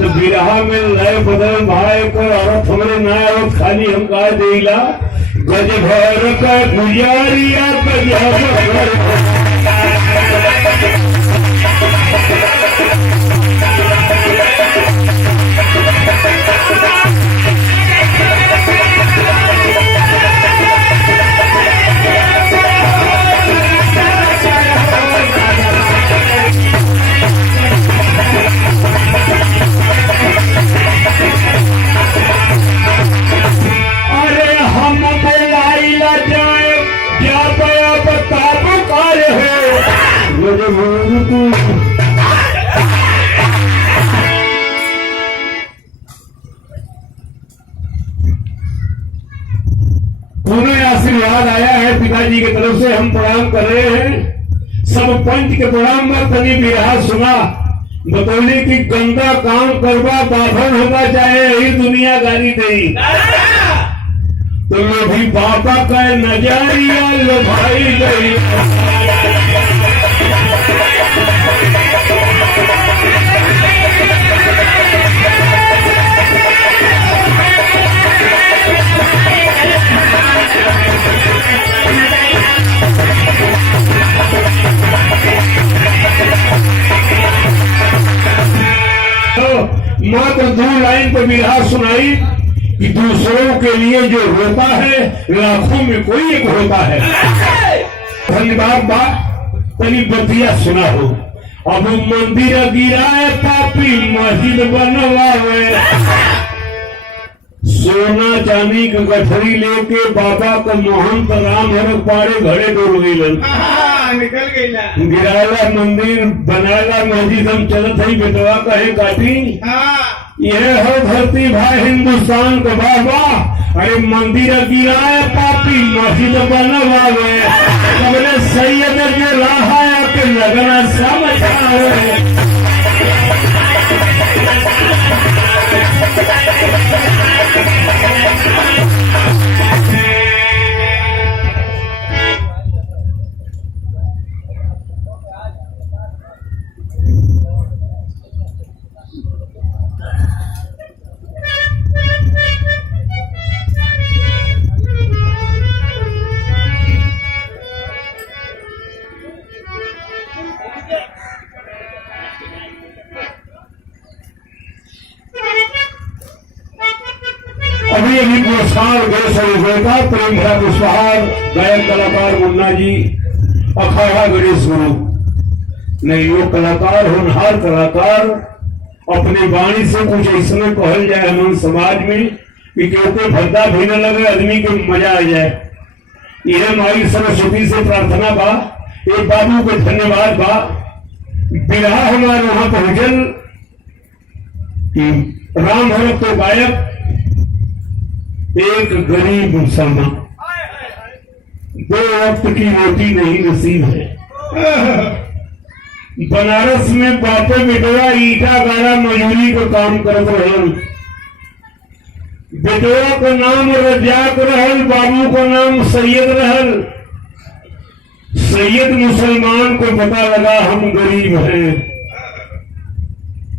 तो बिरहा में लय बदल भाई कोई औरत हमरे ना और खाली हम कह देला गज भर का गुजारिया पुनः आशीर्वाद आया है पिताजी की तरफ से, हम प्रणाम कर रहे हैं। सब पंच के प्रणाम में तनी बिरहा सुना बतौले की गंदा काम करवा बाधन होगा चाहे यही दुनिया गाली दे तो लो भी बाबा का नजरिया लो भाई गई मात्र 2 लाइन पर बिरहा सुनाई कि दूसरों के लिए जो होता है लाखों में कोई एक होता है। धन्यवाद बा तनी बतिया सुना हो। अब मंदिर गिराए पापी मस्जिद बनवावे सोना चांदी का गठरी लेके बाबा को महंत राम हरक पाड़े घड़े डोल गई निकल गई गिराला मंदिर बनाला मस्जिद हम चलत है बेटवा कहे काटी यह हो धरती भाई हिंदुस्तान का बाबा। अरे मंदिर गिराए पापी मस्जिद बनवावे सबने सैयद के रहा के लगना समझ अभी अभी पुरस्कार गए का प्रेम भरा पुष्पहार गायक कलाकार मुन्ना जी अखाड़ा गणेश गुरु नहीं वो कलाकार होनहार कलाकार अपने वाणी से कुछ इसमें कहल जाए हम समाज में कि क्योंकि भद्दा भी न लगे आदमी को मजा आ जाए। यह माई सरस्वती से प्रार्थना बा एक बाबू को धन्यवाद बा। बिरहा हमारे वहां पहुंचल कि राम भरत तो गायक एक गरीब मुसलमान 2 वक्त की रोटी नहीं नसीब है। बनारस में बापे बेटवा ईटा गाड़ा मजूरी का काम करत रहल। बेटवा का नाम रजाक रहल, बाबू का नाम सैयद रहल। सैयद मुसलमान को पता लगा हम गरीब हैं,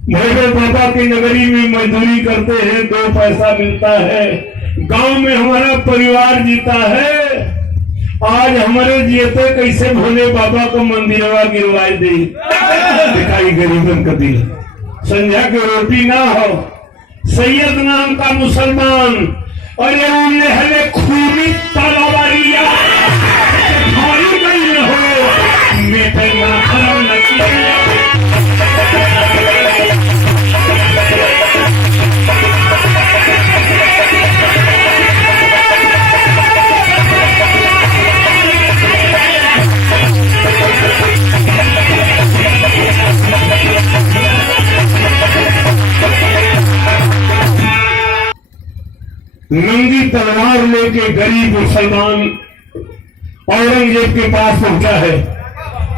मेरे बाबा की नगरी में मजदूरी करते हैं 2 पैसा मिलता है, गांव में हमारा परिवार जीता है, आज हमारे जीते कैसे भोले बाबा को मंदिरवा गिरवाई दे। दिखाई गरीबन का दिल संध्या की रोटी ना हो। सैयद नाम का मुसलमान और ये उन्हें हले खूनी तलवारिया गई हो मेटे ना नंगी तलवार लेके गरीब मुसलमान औरंगजेब के पास पहुंचा है।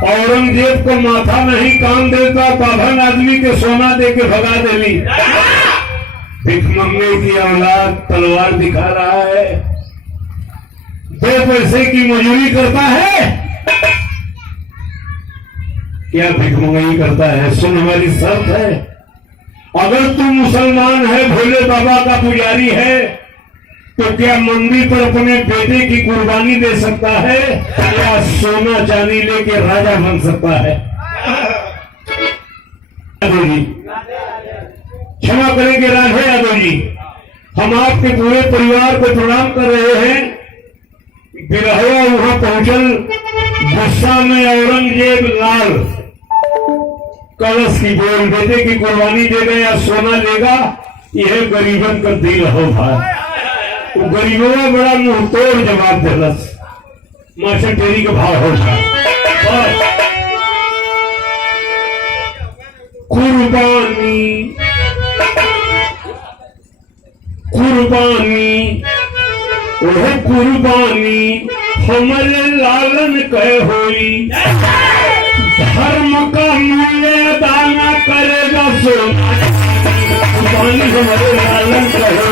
औरंगजेब को माथा नहीं काम देता, बाभन आदमी के सोना दे के भगा देली। भिख मंगने की औलाद तलवार दिखा रहा है, 2 पैसे की मजूरी करता है, क्या भिख मंगाई करता है। सुन हमारी शर्त है, अगर तू मुसलमान है, भोले बाबा का पुजारी है, तो क्या मंदिर पर अपने बेटे की कुर्बानी दे सकता है या सोना चांदी लेके राजा बन सकता है? यादव जी क्षमा करेंगे, राधे यादव जी, हम आपके पूरे परिवार को प्रणाम कर रहे हैं। बिरहवा वहां पहुंचल, गुस्सा में औरंगजेब लाल कलश की बोल, बेटे की कुर्बानी देगा या सोना लेगा, यह गरीबन का दिल हो भाई। तो गरीबों बड़ा मुंहतोड़ जवाब दिलस, मास्टर टेरी का भाव होगा कुर्बानी कुर्बानी ओह कुर्बानी हमरे लालन कह होई, धर्म का मूल्य दाना करेगा सोना, कुर्बानी हमारे लालन कह